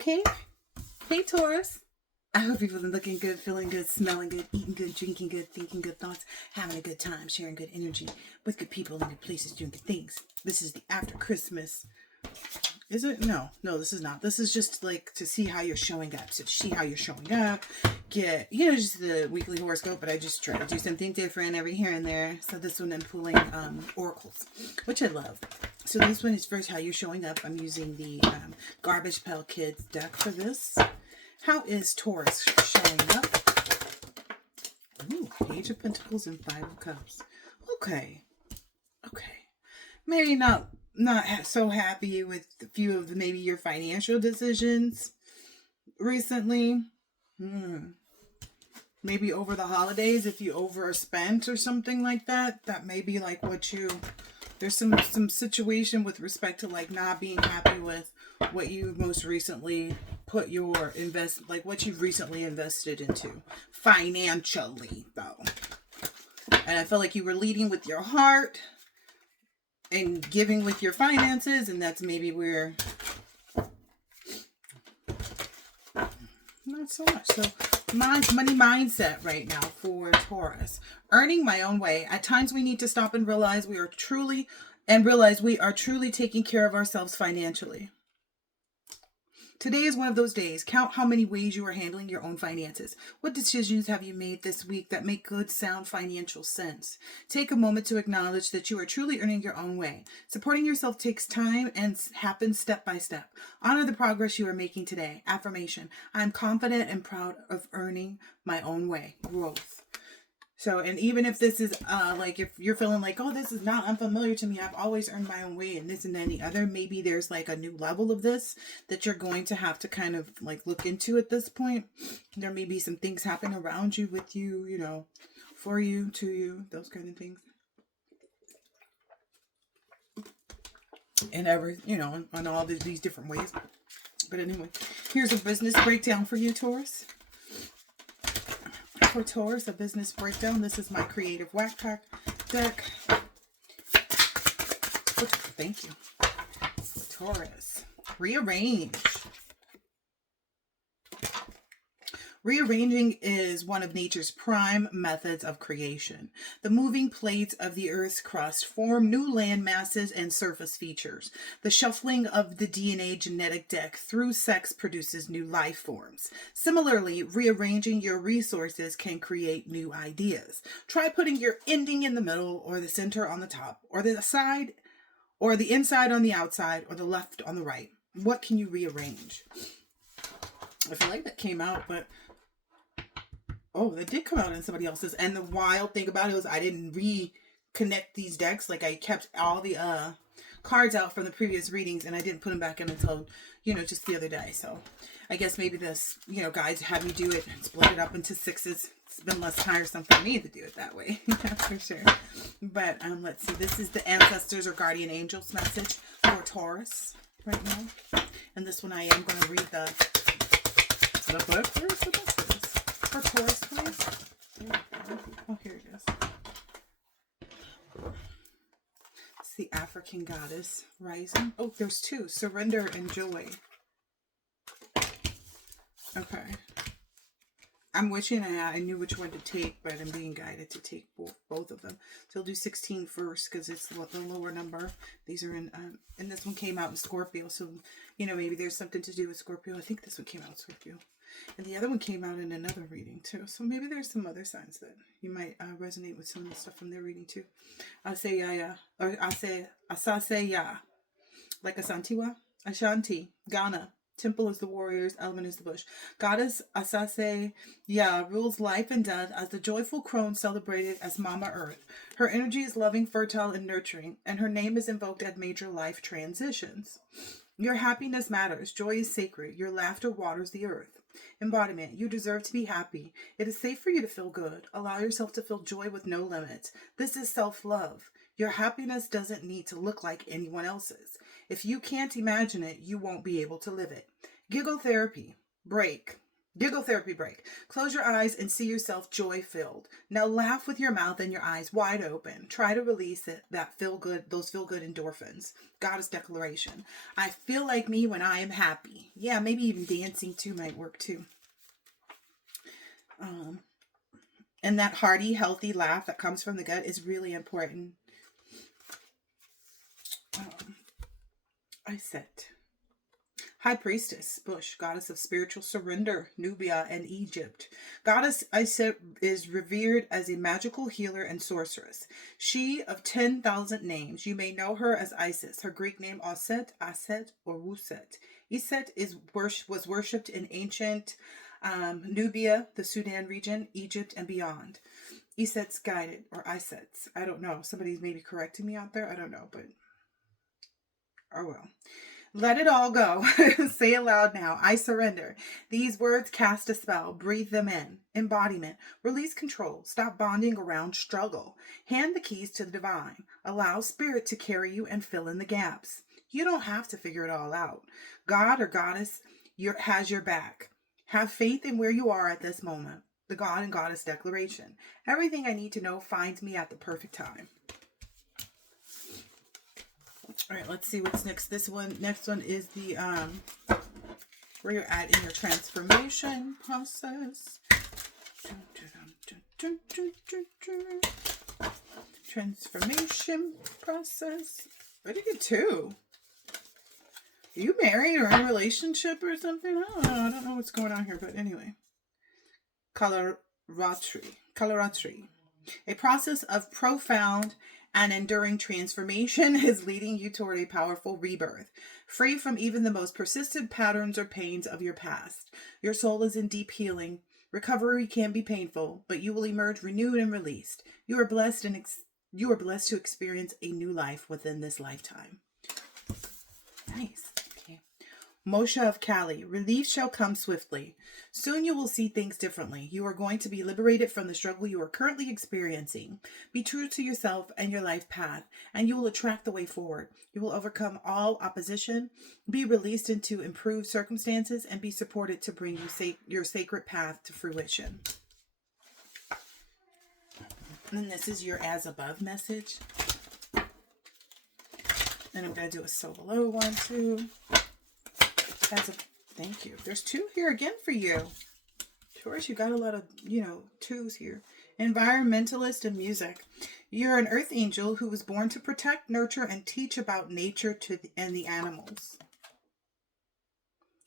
Okay. Hey, Taurus. I hope you've been looking good, feeling good, smelling good, eating good, drinking good, thinking good thoughts, having a good time, sharing good energy with good people in good places, doing good things. This is the after Christmas. Is it? No, this is not. This is just like to see how you're showing up. So to see how you're showing up, get, just the weekly horoscope, but I just try to do something different every here and there. So this one I'm pulling oracles, which I love. So this one is first how you're showing up. I'm using the Garbage Pail Kids deck for this. How is Taurus showing up? Ooh, Page of Pentacles and Five of Cups. Okay. Maybe not so happy with a few of maybe your financial decisions recently. Maybe over the holidays, if you overspent or something like that, that may be like there's some situation with respect to like not being happy with what you most recently put your what you've recently invested into financially though. And I feel like you were leading with your heart and giving with your finances, and that's maybe where not so much. So money mindset right now for Taurus. Earning my own way. At times we need to stop and realize we are truly taking care of ourselves financially. Today is one of those days. Count how many ways you are handling your own finances. What decisions have you made this week that make good, sound financial sense? Take a moment to acknowledge that you are truly earning your own way. Supporting yourself takes time and happens step by step. Honor the progress you are making today. Affirmation. I am confident and proud of earning my own way. Growth. So, and even if this is like if you're feeling like, oh, this is not unfamiliar to me, I've always earned my own way and this and that and the other, maybe there's like a new level of this that you're going to have to kind of like look into at this point. There may be some things happening around you, with you, for you, to you, those kind of things. And on all these different ways. But anyway, here's a business breakdown for you, Taurus. For Taurus, a business breakdown. This is my creative whack pack deck. Thank you. Taurus. Rearrange. Rearranging is one of nature's prime methods of creation. The moving plates of the Earth's crust form new land masses and surface features. The shuffling of the DNA genetic deck through sex produces new life forms. Similarly, rearranging your resources can create new ideas. Try putting your ending in the middle, or the center on the top, or the side, or the inside on the outside, or the left on the right. What can you rearrange? I feel like that came out, but oh, that did come out in somebody else's. And the wild thing about it was I didn't reconnect these decks. Like I kept all the cards out from the previous readings and I didn't put them back in until, just the other day. So I guess maybe this, guides have me do it, split it up into sixes. It's been less tiresome for me to do it that way. That's for sure. But let's see. This is the ancestors or guardian angels message for Taurus right now. And this one I am going to read the book. Where's the book? For Taurus, please. Oh, here it is. It's the African goddess rising. Oh, there's two. Surrender and joy. Okay. I'm wishing I knew which one to take, but I'm being guided to take both of them. So I'll do 16 first because it's the lower number. These are in, and this one came out in Scorpio. So, maybe there's something to do with Scorpio. I think this one came out in Scorpio. And the other one came out in another reading too. So maybe there's some other signs that you might resonate with some of the stuff from their reading too. I say ya, or I say asase ya, like Asantiwa, Ashanti, Ghana. Temple is the warriors, element is the bush. Goddess Asase Ya rules life and death as the joyful crone celebrated as Mama Earth. Her energy is loving, fertile, and nurturing, and her name is invoked at major life transitions. Your happiness matters. Joy is sacred. Your laughter waters the earth. Embodiment. You deserve to be happy. It is safe for you to feel good. Allow yourself to feel joy with no limits. This is self-love. Your happiness doesn't need to look like anyone else's. If you can't imagine it, you won't be able to live it. Giggle therapy. Break. Giggle therapy break. Close your eyes and see yourself joy-filled. Now laugh with your mouth and your eyes wide open. Try to release those feel good endorphins. Goddess declaration. I feel like me when I am happy. Yeah, maybe even dancing too might work too. And that hearty, healthy laugh that comes from the gut is really important. Iset. High Priestess, Bush, goddess of spiritual surrender, Nubia, and Egypt. Goddess Iset is revered as a magical healer and sorceress. She of 10,000 names. You may know her as Isis. Her Greek name Aset, Aset, or Wuset. Iset was worshipped in ancient Nubia, the Sudan region, Egypt, and beyond. Iset's guided, or Iset's. I don't know. Somebody's maybe correcting me out there. I don't know, but oh well. Let it all go. Say it loud now. I surrender. These words cast a spell. Breathe them in. Embodiment. Release control. Stop bonding around struggle. Hand the keys to the divine. Allow spirit to carry you and fill in the gaps. You don't have to figure it all out. God or goddess has your back. Have faith in where you are at this moment. The God and Goddess declaration. Everything I need to know finds me at the perfect time. All right, let's see what's next. Next one is the where you're at in your transformation process. Transformation process. Where did you get two? Are you married or in a relationship or something? I don't know what's going on here, but anyway. Kalaratri. A process of profound and enduring transformation is leading you toward a powerful rebirth, free from even the most persistent patterns or pains of your past. Your soul is in deep healing. Recovery can be painful, but you will emerge renewed and released. You are blessed to experience a new life within this lifetime. Nice. Okay. Moshe of Kali, relief shall come swiftly. Soon you will see things differently. You are going to be liberated from the struggle you are currently experiencing. Be true to yourself and your life path, and you will attract the way forward. You will overcome all opposition, be released into improved circumstances, and be supported to bring you your sacred path to fruition. And this is your as above message. And I'm going to do a so below one too. Thank you. There's two here again for you. Taurus, you got a lot of, twos here. Environmentalist and music. You're an earth angel who was born to protect, nurture, and teach about nature and the animals.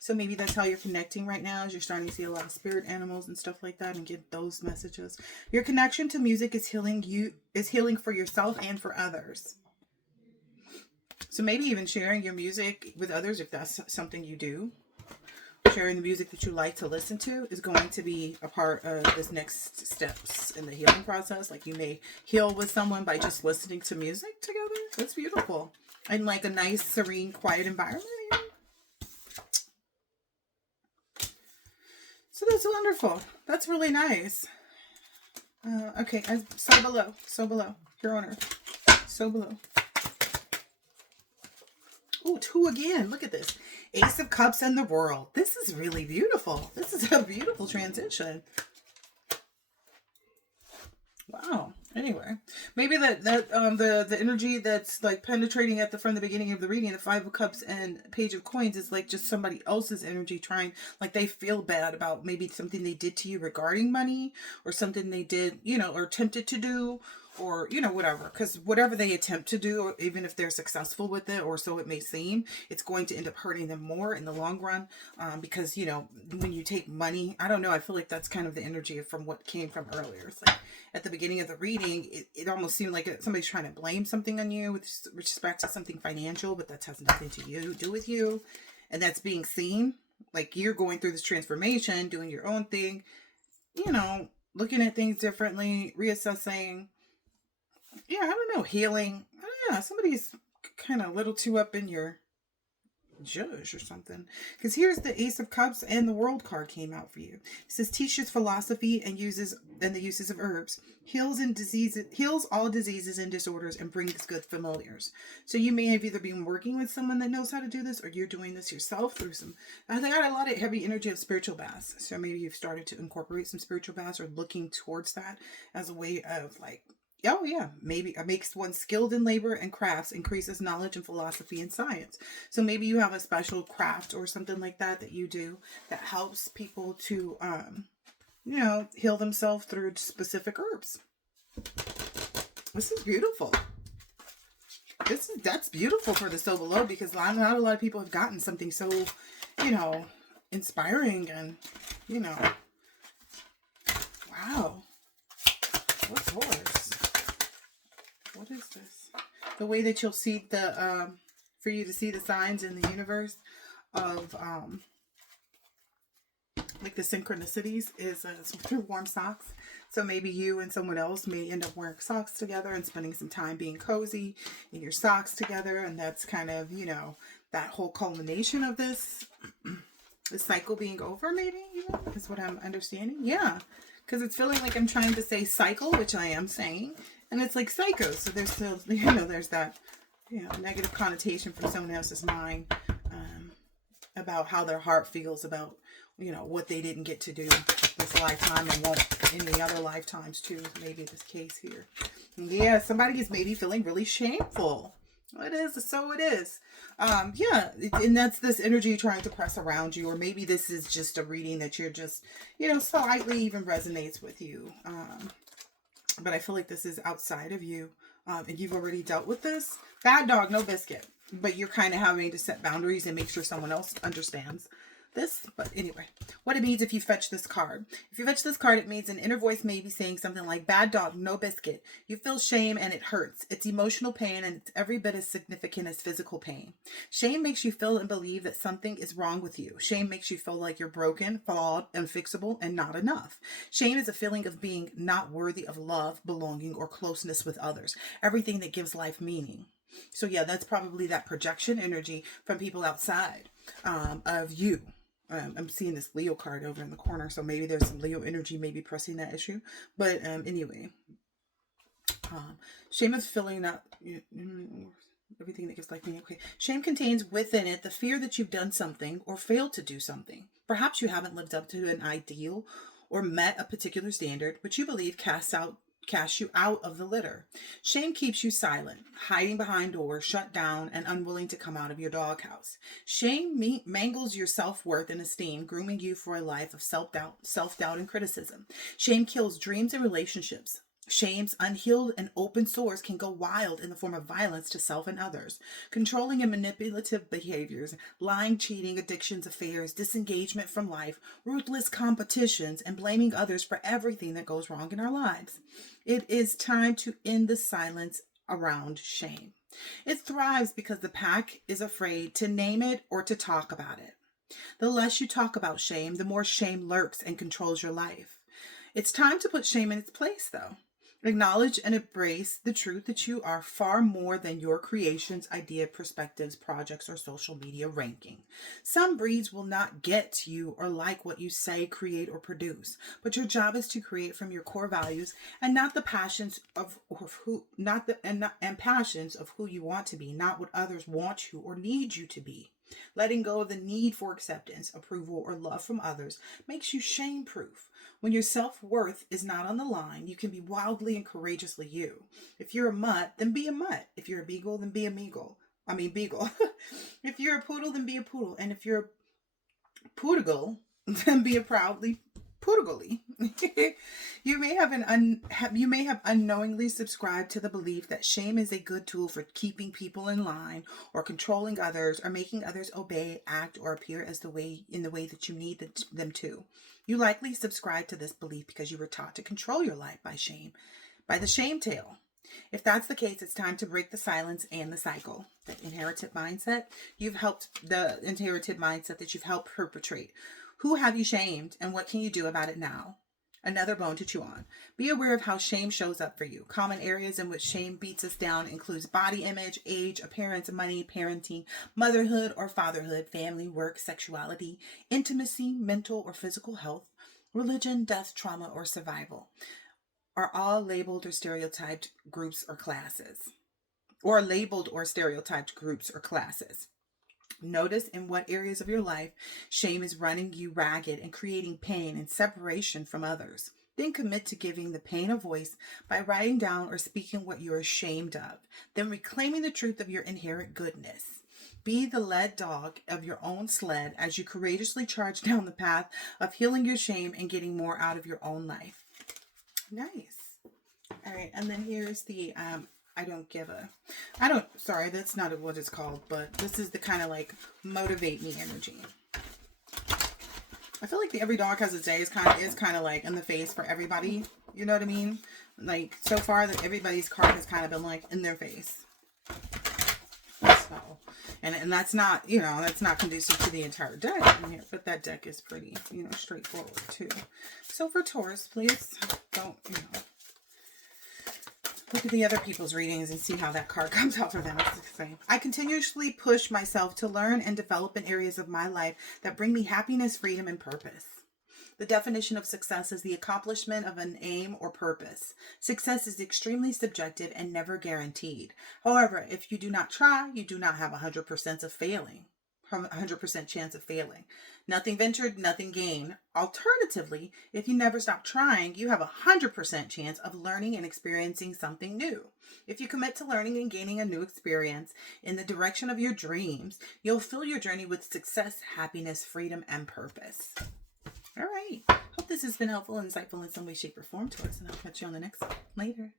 So maybe that's how you're connecting right now, as you're starting to see a lot of spirit animals and stuff like that and get those messages. Your connection to music is healing for yourself and for others. So maybe even sharing your music with others, if that's something you do. Sharing the music that you like to listen to is going to be a part of this next steps in the healing process. Like you may heal with someone by just listening to music together. That's beautiful. And like a nice, serene, quiet environment. So that's wonderful. That's really nice. Okay, so below. Here on earth. So below. Ooh, two again. Look at this. Ace of Cups and the World. This is really beautiful. This is a beautiful transition. Wow. Anyway, maybe the energy that's like penetrating from the beginning of the reading, the Five of Cups and Page of Coins, is like just somebody else's energy trying, like they feel bad about maybe something they did to you regarding money, or something they did, or attempted to do, or whatever. Because whatever they attempt to do, or even if they're successful with it, or so it may seem, it's going to end up hurting them more in the long run. Because when you take money, I don't know, I feel like that's kind of the energy from what came from earlier. It's like at the beginning of the reading, it almost seemed like somebody's trying to blame something on you with respect to something financial, but that has nothing to do with you, and that's being seen. Like you're going through this transformation, doing your own thing, looking at things differently, reassessing. Yeah, I don't know, healing. Yeah, somebody's kind of a little too up in your judge or something. Because here's the Ace of Cups and the World card came out for you. It says teaches philosophy and the uses of herbs, heals all diseases and disorders, and brings good familiars. So you may have either been working with someone that knows how to do this, or you're doing this yourself through some. I got a lot of heavy energy of spiritual baths. So maybe you've started to incorporate some spiritual baths or looking towards that as a way of like, oh yeah, maybe it makes one skilled in labor and crafts, increases knowledge and philosophy and science. So maybe you have a special craft or something like that you do that helps people to, heal themselves through specific herbs. This is beautiful. That's beautiful for the soul below, because not a lot of people have gotten something so, inspiring and, wow. What's yours? What is this? The way that you'll see for you to see the signs in the universe of, like the synchronicities is through warm socks. So maybe you and someone else may end up wearing socks together and spending some time being cozy in your socks together. And that's kind of, that whole culmination of this, the cycle being over, maybe, is what I'm understanding. Yeah. Because it's feeling like I'm trying to say cycle, which I am saying. And it's like psycho. So there's still, there's that, negative connotation from someone else's mind about how their heart feels about, what they didn't get to do this lifetime and won't any other lifetimes too. Maybe this case here. Yeah, somebody is maybe feeling really shameful. It is. So it is. Yeah. And that's this energy trying to press around you. Or maybe this is just a reading that you're just, slightly even resonates with you. But I feel like this is outside of you. And you've already dealt with this. Bad dog, no biscuit. But you're kind of having to set boundaries and make sure someone else understands this. But anyway, what it means if you fetch this card. If you fetch this card, it means an inner voice may be saying something like, bad dog, no biscuit. You feel shame and it hurts. It's emotional pain and it's every bit as significant as physical pain. Shame makes you feel and believe that something is wrong with you. Shame makes you feel like you're broken, flawed, unfixable, and not enough. Shame is a feeling of being not worthy of love, belonging, or closeness with others. Everything that gives life meaning. So yeah, that's probably that projection energy from people outside of you. I'm seeing this Leo card over in the corner, so maybe there's some Leo energy maybe pressing that issue. But anyway, shame is filling up everything that gives life meaning. Okay, shame contains within it the fear that you've done something or failed to do something. Perhaps you haven't lived up to an ideal or met a particular standard, which you believe casts you out of the litter. Shame keeps you silent, hiding behind doors, shut down, and unwilling to come out of your doghouse. Shame mangles your self-worth and esteem, grooming you for a life of self-doubt, and criticism. Shame kills dreams and relationships. Shame's unhealed and open sores can go wild in the form of violence to self and others. Controlling and manipulative behaviors, lying, cheating, addictions, affairs, disengagement from life, ruthless competitions, and blaming others for everything that goes wrong in our lives. It is time to end the silence around shame. It thrives because the pack is afraid to name it or to talk about it. The less you talk about shame, the more shame lurks and controls your life. It's time to put shame in its place, though. Acknowledge and embrace the truth that you are far more than your creations, idea, perspectives, projects, or social media ranking. Some breeds will not get you or like what you say, create, or produce, but your job is to create from your core values and not the passions of who, not the and passions of who you want to be, not what others want you or need you to be. Letting go of the need for acceptance, approval, or love from others makes you shame-proof. When your self-worth is not on the line, you can be wildly and courageously you. If you're a mutt, then be a mutt. If you're a beagle, then be a beagle. If you're a poodle, then be a poodle. And if you're a poodle, then be a proudly poodle-y. You may have unknowingly subscribed to the belief that shame is a good tool for keeping people in line or controlling others or making others obey, act, or appear as in the way that you need them to. You likely subscribe to this belief because you were taught to control your life by the shame tale. If that's the case, it's time to break the silence and the cycle. The inherited mindset that you've helped perpetrate. Who have you shamed and what can you do about it now? Another bone to chew on. Be aware of how shame shows up for you. Common areas in which shame beats us down includes body image, age, appearance, money, parenting, motherhood or fatherhood, family, work, sexuality, intimacy, mental or physical health, religion, death, trauma, or survival. Are all labeled or stereotyped groups or classes. Notice in what areas of your life shame is running you ragged and creating pain and separation from others. Then commit to giving the pain a voice by writing down or speaking what you're ashamed of. Then reclaiming the truth of your inherent goodness. Be the led dog of your own sled as you courageously charge down the path of healing your shame and getting more out of your own life. Nice. All right, and then here's the sorry, that's not what it's called, but this is the kind of like motivate me energy. I feel like the Every Dog Has Its Day is kind of like in the face for everybody. You know what I mean? Like so far that everybody's card has kind of been like in their face. So, and that's not, that's not conducive to the entire deck in here, but that deck is pretty, straightforward too. So for Taurus, please don't, look at the other people's readings and see how that card comes out for them. It's the same. I continuously push myself to learn and develop in areas of my life that bring me happiness, freedom, and purpose. The definition of success is the accomplishment of an aim or purpose. Success is extremely subjective and never guaranteed. However, if you do not try, you do not have 100% of failing. 100% chance of failing. Nothing ventured, nothing gained. Alternatively, if you never stop trying, you have 100% chance of learning and experiencing something new. If you commit to learning and gaining a new experience in the direction of your dreams, you'll fill your journey with success, happiness, freedom, and purpose. All right. Hope this has been helpful and insightful in some way, shape, or form to us, and I'll catch you on the next one. Later.